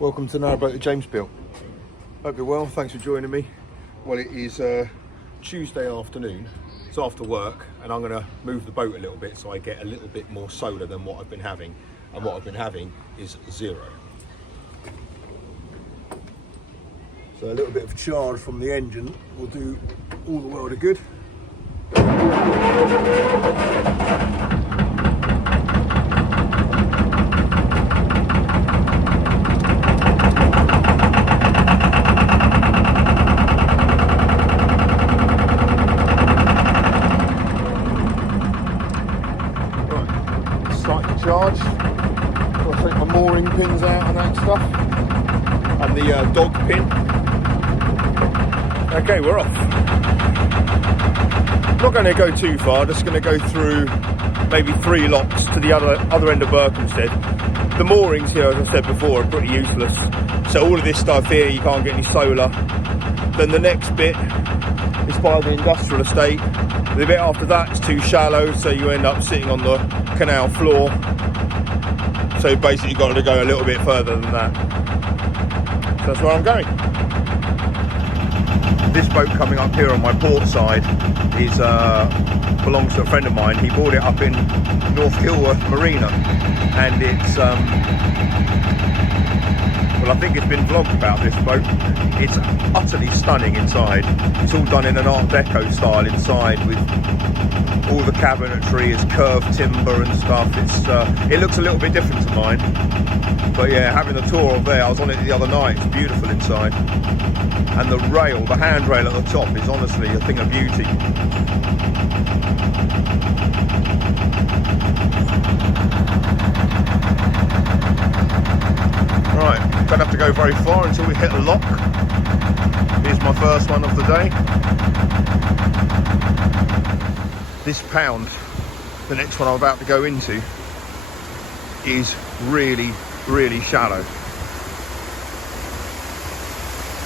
Welcome to Narrowboat at James Bill. Hope you're well, thanks for joining me. Well, it is Tuesday afternoon, it's after work, and I'm going to move the boat a little bit so I get a little bit more solar than what I've been having, and what I've been having is zero. So a little bit of charge from the engine will do all the world of good. Charge. I'll take my mooring pins out and that stuff, and the dog pin. Okay, we're off. Not going to go too far, just going to go through maybe 3 locks to the other end of Berkhamsted. The moorings here, as I said before, are pretty useless. So all of this stuff here, you can't get any solar. Then the next bit is by the industrial estate. The bit after that is too shallow, so you end up sitting on the canal floor. So basically you've got to go a little bit further than that. So that's where I'm going. This boat coming up here on my port side is belongs to a friend of mine. He bought it up in North Kilworth Marina, and it's well, I think it's been vlogged about this boat. It's utterly stunning inside. It's all done in an Art Deco style inside, with all the cabinetry is curved timber and stuff. It looks a little bit different to mine. But yeah, having the tour of there, I was on it the other night, it's beautiful inside. And the rail, the handrail at the top is honestly a thing of beauty. Right, don't have to go very far until we hit a lock. Here's my first one of the day. This pound, the next one I'm about to go into, is really, really shallow.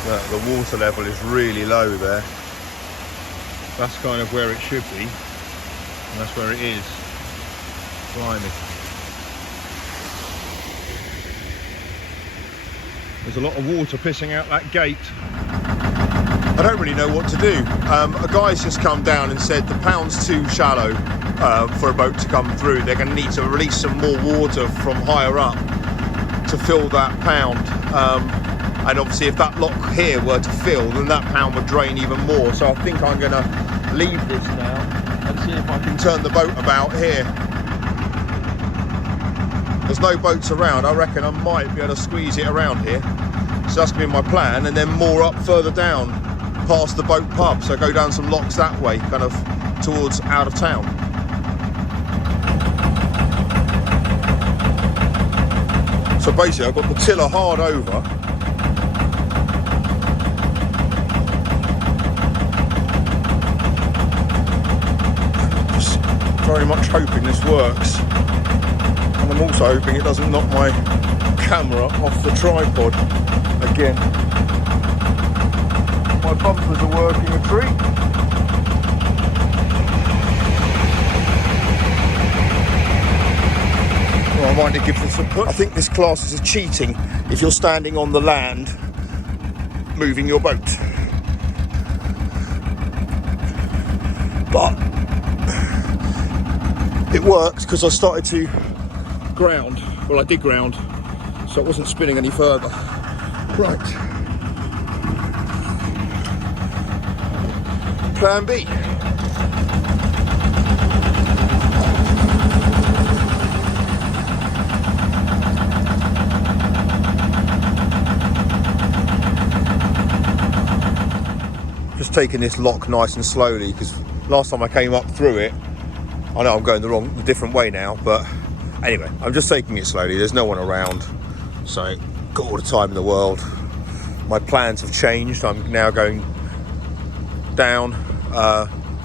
The water level is really low there. That's kind of where it should be, and that's where it is. Blimey. There's a lot of water pissing out that gate. I don't really know what to do. A guy's just come down and said the pound's too shallow for a boat to come through. They're going to need to release some more water from higher up to fill that pound. And obviously if that lock here were to fill, then that pound would drain even more. So I think I'm going to leave this now and see if I can turn the boat about here. There's no boats around. I reckon I might be able to squeeze it around here. So that's going to be my plan, and then moor up further down past the boat pub. So go down some locks that way, kind of towards out of town. So basically I've got the tiller hard over. Just very much hoping this works. And I'm also hoping it doesn't knock my camera off the tripod again. My bumpers are working a treat. Well, I might need to give this a push. I think this class is cheating if you're standing on the land moving your boat. But it worked because I started to ground. Well, I did ground, so it wasn't spinning any further. Right. Plan B. Just taking this lock nice and slowly, because last time I came up through it, I know I'm going the different way now, but anyway, I'm just taking it slowly. There's no one around, so got all the time in the world. My plans have changed. I'm now going down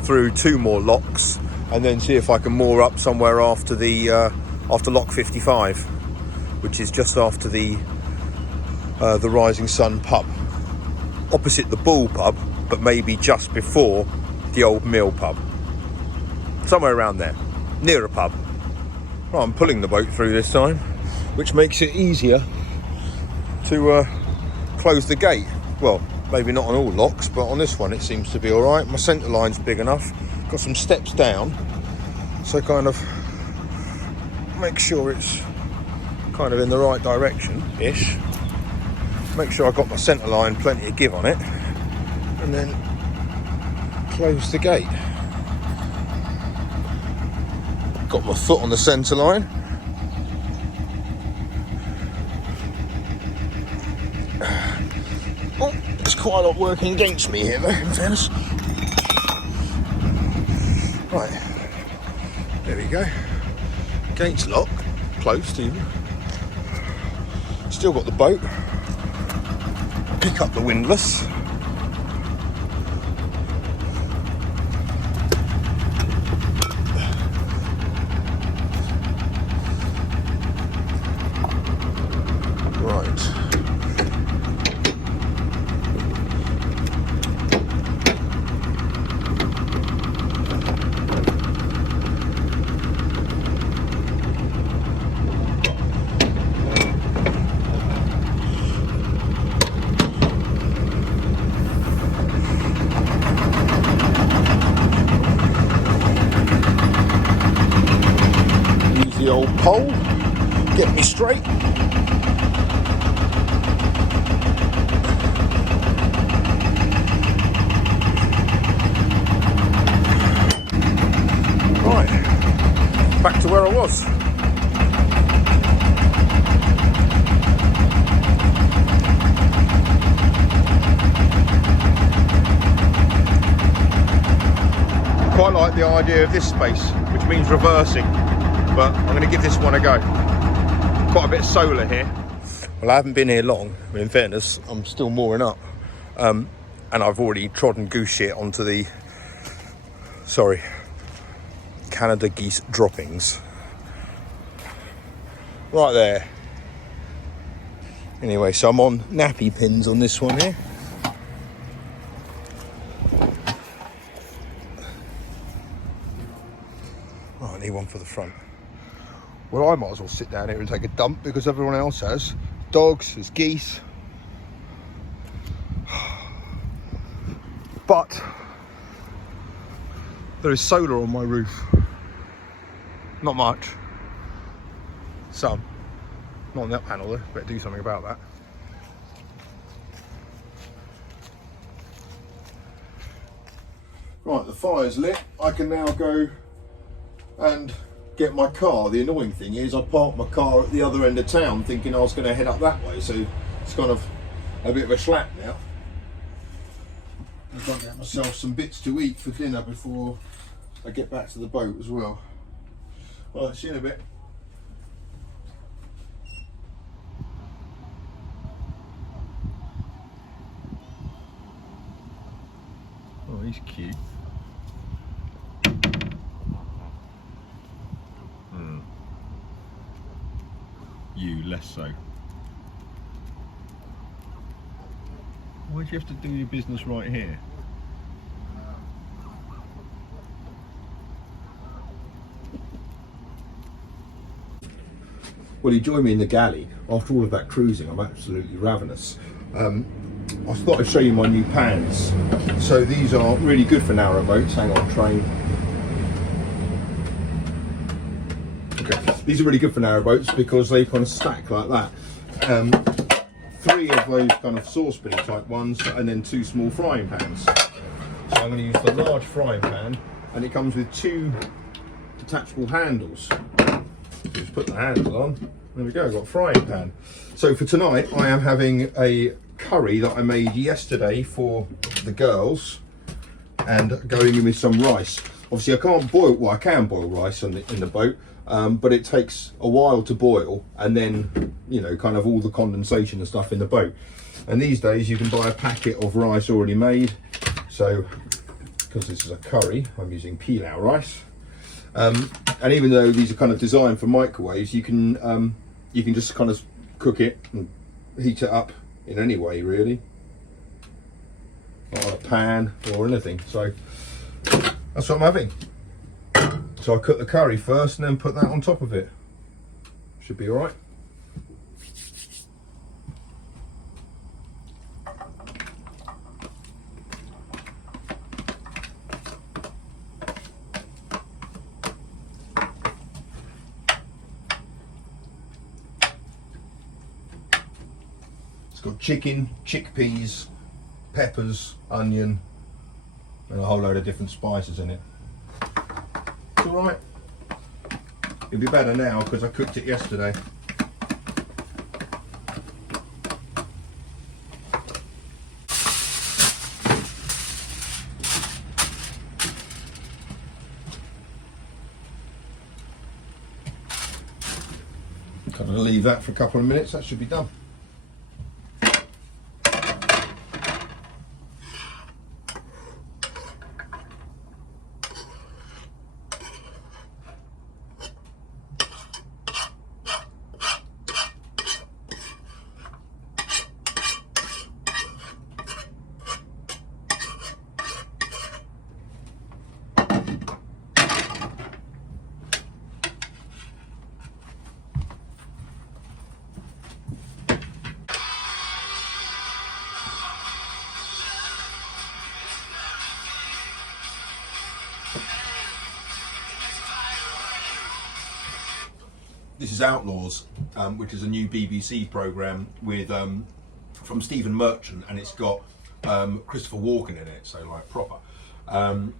through 2 more locks, and then see if I can moor up somewhere after the after lock 55, which is just after the Rising Sun pub, opposite the Bull pub, but maybe just before the old Mill pub, somewhere around there, near a pub. Well, I'm pulling the boat through this time, which makes it easier to close the gate. Well, maybe not on all locks, but on this one it seems to be all right. My centre line's big enough. Got some steps down, so kind of make sure it's kind of in the right direction-ish. Make sure I've got my centre line, plenty of give on it, and then close the gate. Got my foot on the centre line. Oh, there's quite a lot working against me here though, in fairness. Right, there we go. Gate's locked, closed even. Still got the boat. Pick up the windlass. Right. The old pole, get me straight. Right, back to where I was. Quite like the idea of this space, which means reversing. But I'm going to give this one a go. Quite a bit of solar here. Well, I haven't been here long, but in fairness, I'm still mooring up. And I've already trodden goose shit onto the, Canada geese droppings. Right there. Anyway, so I'm on nappy pins on this one here. Oh, I need one for the front. Well, I might as well sit down here and take a dump because everyone else has. Dogs, there's geese. But there is solar on my roof. Not much. Some. Not on that panel though. Better do something about that. Right, the fire's lit. I can now go and get my car. The annoying thing is I parked my car at the other end of town thinking I was going to head up that way, so it's kind of a bit of a schlap now. I've got to get myself some bits to eat for dinner before I get back to the boat as well. Right, see you in a bit. Oh, he's cute. You less so. Why do you have to do your business right here? Well, he joined me in the galley. After all of that cruising, I'm absolutely ravenous. I thought I'd show you my new pans. So these are really good for narrowboats. Hang on, train. These are really good for narrowboats because they kind of stack like that. 3 of those kind of saucepan type ones, and then 2 small frying pans. So I'm going to use the large frying pan, and it comes with 2 detachable handles. Just put the handle on. There we go. I've got a frying pan. So for tonight, I am having a curry that I made yesterday for the girls, and going in with some rice. Obviously, I can't boil. Well, I can boil rice in the boat. But it takes a while to boil, and then, you know, kind of all the condensation and stuff in the boat. And these days you can buy a packet of rice already made. So, because this is a curry, I'm using pilau rice. And even though these are kind of designed for microwaves, you can just kind of cook it and heat it up in any way, really. Not on a pan or anything. So that's what I'm having. So I cook the curry first and then put that on top of it. Should be all right. It's got chicken, chickpeas, peppers, onion, and a whole load of different spices in it. It's alright. It'll be better now because I cooked it yesterday. Kind of leave that for a couple of minutes, that should be done. This is Outlaws, which is a new BBC programme with from Stephen Merchant, and it's got Christopher Walken in it, so like proper. But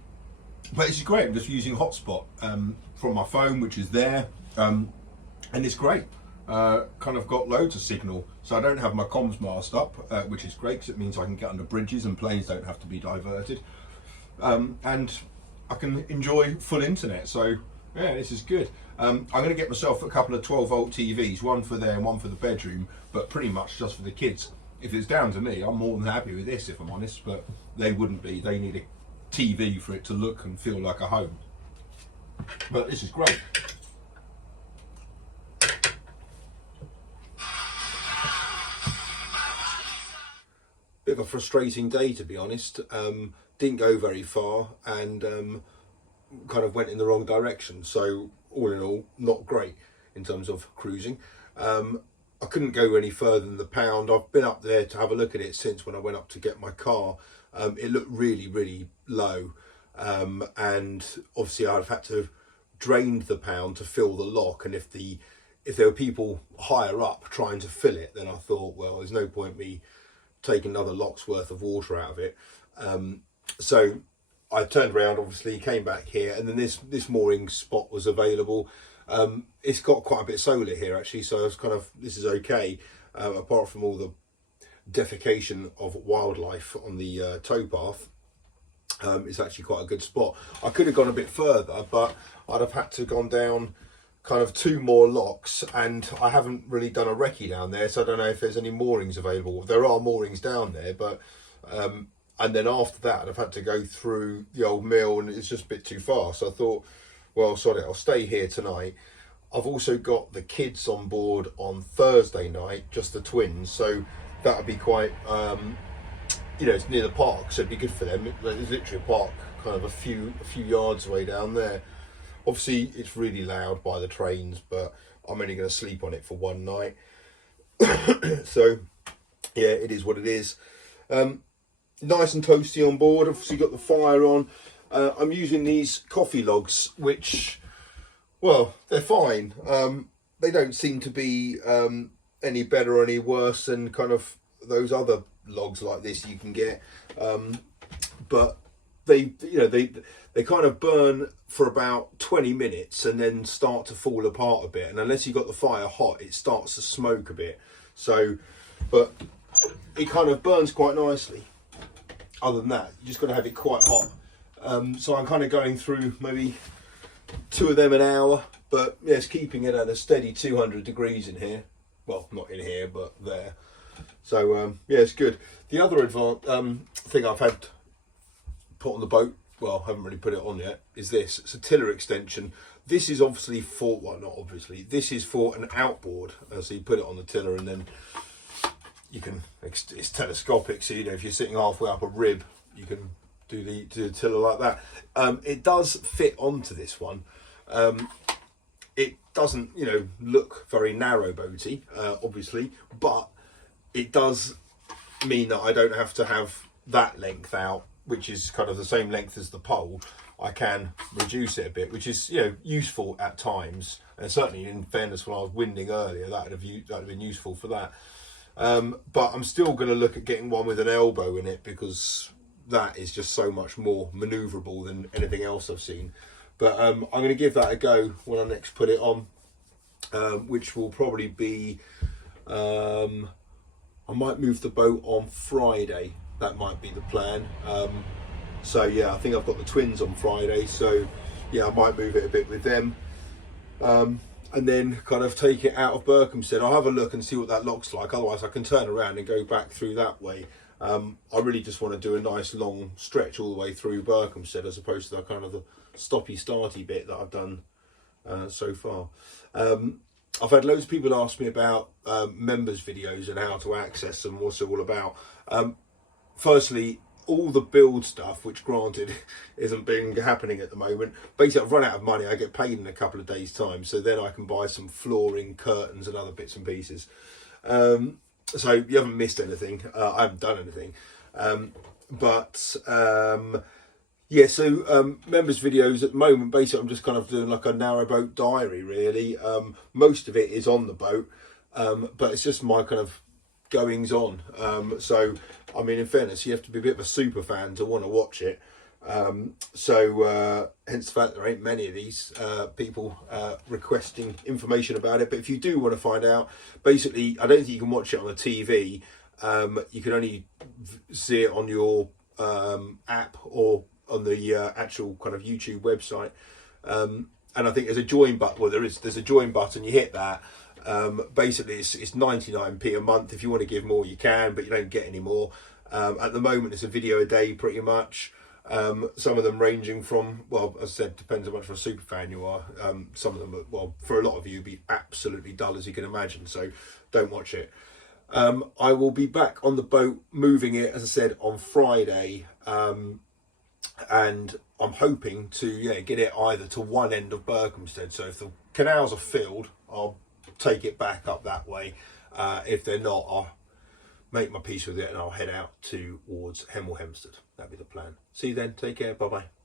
this is great. I'm just using hotspot from my phone, which is there, and it's great. Kind of got loads of signal, so I don't have my comms mast up, which is great because it means I can get under bridges and planes don't have to be diverted, and I can enjoy full internet. So yeah, this is good. I'm going to get myself a couple of 12-volt TVs, one for there and one for the bedroom, but pretty much just for the kids. If it's down to me, I'm more than happy with this, if I'm honest, but they wouldn't be. They need a TV for it to look and feel like a home. But this is great. Bit of a frustrating day, to be honest. Didn't go very far and kind of went in the wrong direction. So all in all, not great in terms of cruising. I couldn't go any further than the pound. I've been up there to have a look at it since when I went up to get my car. It looked really, really low. And obviously I'd have had to have drained the pound to fill the lock. And if there were people higher up trying to fill it, then I thought, well, there's no point me taking another lock's worth of water out of it. So I turned around, obviously, came back here, and then this mooring spot was available. It's got quite a bit of solar here, actually, so it's kind of, this is okay, apart from all the defecation of wildlife on the towpath. It's actually quite a good spot. I could have gone a bit further, but I'd have had to gone down kind of 2 more locks, and I haven't really done a recce down there, so I don't know if there's any moorings available. There are moorings down there, but and then after that I've had to go through the old mill, and it's just a bit too far. So I thought, well, sorry, I'll stay here tonight. I've also got the kids on board on Thursday night, just the twins, so that would be quite, you know, it's near the park, so it'd be good for them. There's literally a park kind of a few yards away down there. Obviously it's really loud by the trains, but I'm only going to sleep on it for one night. So yeah, it is what it is. Nice and toasty on board. Obviously got the fire on. I'm using these coffee logs, which, well, they're fine. They don't seem to be any better or any worse than kind of those other logs like this you can get. But they, you know, they kind of burn for about 20 minutes and then start to fall apart a bit. And unless you've got the fire hot, it starts to smoke a bit. So, but it kind of burns quite nicely. Other than that, you just got to have it quite hot. So I'm kind of going through maybe 2 of them an hour, but yes, keeping it at a steady 200 degrees in here. Well, not in here, but there. So yeah, it's good. The other thing I've had put on the boat, well, I haven't really put it on yet, is this. It's a tiller extension. This is obviously for, well, not obviously, this is for an outboard. So you put it on the tiller and then you can, it's telescopic, so you know, if you're sitting halfway up a rib, you can do the tiller like that. It does fit onto this one. It doesn't, you know, look very narrowboaty, obviously, but it does mean that I don't have to have that length out, which is kind of the same length as the pole. I can reduce it a bit, which is, you know, useful at times, and certainly in fairness when I was winding earlier, that would have been useful for that. But I'm still going to look at getting one with an elbow in it, because that is just so much more manoeuvrable than anything else I've seen. But I'm going to give that a go when I next put it on, which will probably be, I might move the boat on Friday. That might be the plan. So yeah, I think I've got the twins on Friday, so yeah, I might move it a bit with them. And then kind of take it out of Berkhamsted. I'll have a look and see what that looks like. Otherwise I can turn around and go back through that way. I really just want to do a nice long stretch all the way through Berkhamsted, as opposed to the kind of the stoppy-starty bit that I've done so far. I've had loads of people ask me about members videos and how to access them, what's it all about. Firstly, all the build stuff, which granted isn't happening at the moment. Basically, I've run out of money. I get paid in a couple of days' time, so then I can buy some flooring, curtains and other bits and pieces. So you haven't missed anything. I haven't done anything. Yeah, so members videos at the moment, basically I'm just kind of doing like a narrowboat diary, really. Most of it is on the boat, but it's just my kind of goings on. So I mean, in fairness, you have to be a bit of a super fan to want to watch it. Hence the fact there ain't many of these people requesting information about it. But if you do want to find out, basically I don't think you can watch it on the TV. You can only see it on your app or on the actual kind of YouTube website. And I think there's a join button. Well, there's a join button. You hit that. Basically it's 99p a month. If you want to give more, you can, but you don't get any more. At the moment it's a video a day pretty much. Some of them ranging from, well, as I said, depends how much of a super fan you are. Some of them, well, for a lot of you, be absolutely dull, as you can imagine, so don't watch it. I will be back on the boat moving it, as I said, on Friday, and I'm hoping to get it either to one end of Berkhamsted. So if the canals are filled, I'll take it back up that way. If they're not, I'll make my peace with it and I'll head out towards Hemel Hempstead. That'd be the plan. See you then. Take care. Bye bye.